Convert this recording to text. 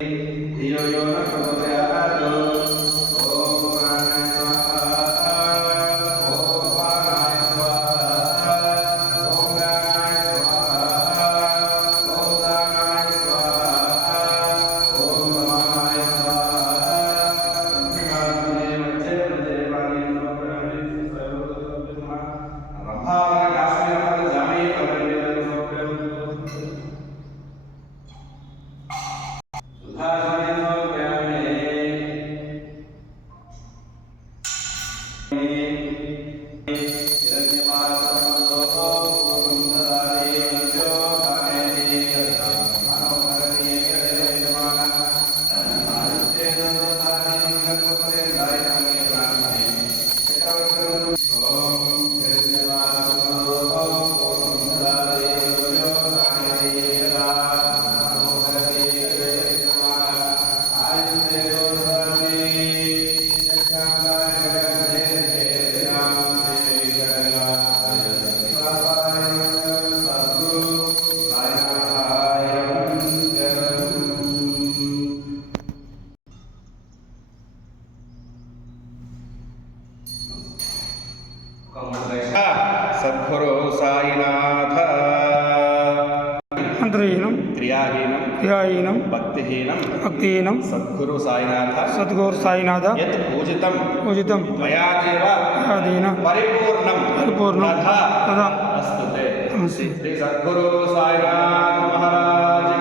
धियो यो न प्रचोदयात् ओम प्राणाय स्वाहा ओम प्राणाय स्वाहा ओम प्राणाय स्वाहा ओम प्राणाय स्वाहा ओम नमाय स्वाहा संस्कारात्मने मध्य मध्य वाणी समर्पयामि सर्वतोमुखः रंभावन काश्मीर फल जामे फल समर्पयामि सद्गुरु साईनाथ मंत्रहीनम क्रियाहीनम भक्तिहीनम सद्गुरु साईनाथ यत् पूजितं मया देव परिपूर्णं तदा अस्तु ते श्री सद्गुरु साईनाथ महाराज